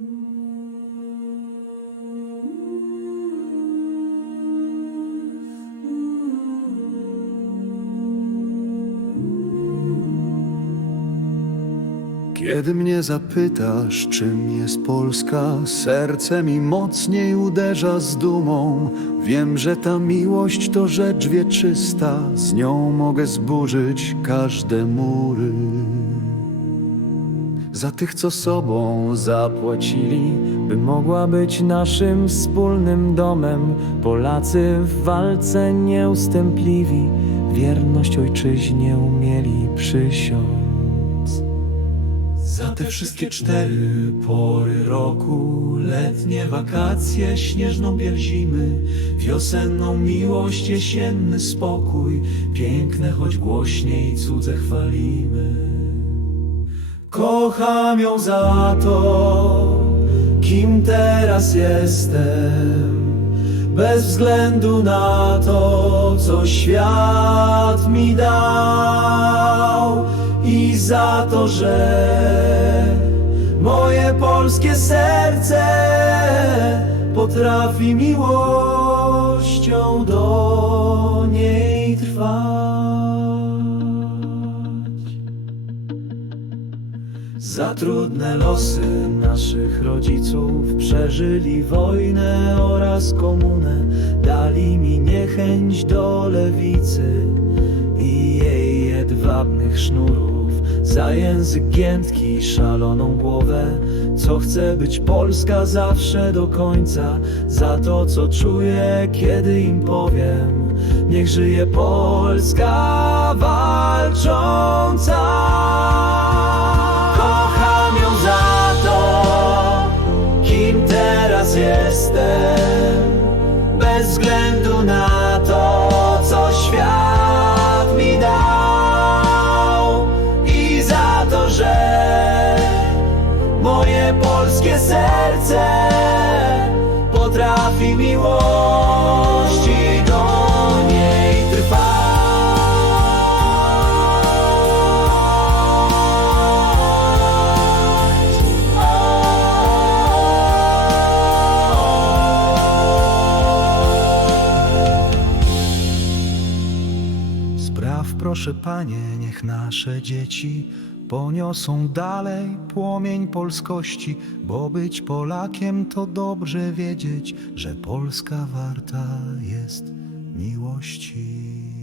Kiedy mnie zapytasz, czym jest Polska, serce mi mocniej uderza z dumą. Wiem, że ta miłość to rzecz wieczysta, z nią mogę zburzyć każde mury. Za tych, co sobą zapłacili, by mogła być naszym wspólnym domem. Polacy w walce nieustępliwi, wierność ojczyźnie umieli przysiąc. Za te wszystkie cztery pory roku, letnie wakacje, śnieżną biel zimy, wiosenną miłość, jesienny spokój, piękne choć głośniej cudze chwalimy. Kocham ją za to, kim teraz jestem, bez względu na to, co świat mi dał i za to, że moje polskie serce potrafi miłością do niej trwać. Za trudne losy naszych rodziców przeżyli wojnę oraz komunę, dali mi niechęć do lewicy i jej jedwabnych sznurów. Za język giętki, szaloną głowę, co chce być Polska zawsze do końca. Za to, co czuję, kiedy im powiem, niech żyje Polska walcząca. Polskie serce potrafi miłości do niej trwać. Spraw proszę panie, niech nasze dzieci poniosą dalej płomień polskości, bo być Polakiem to dobrze wiedzieć, że Polska warta jest miłości.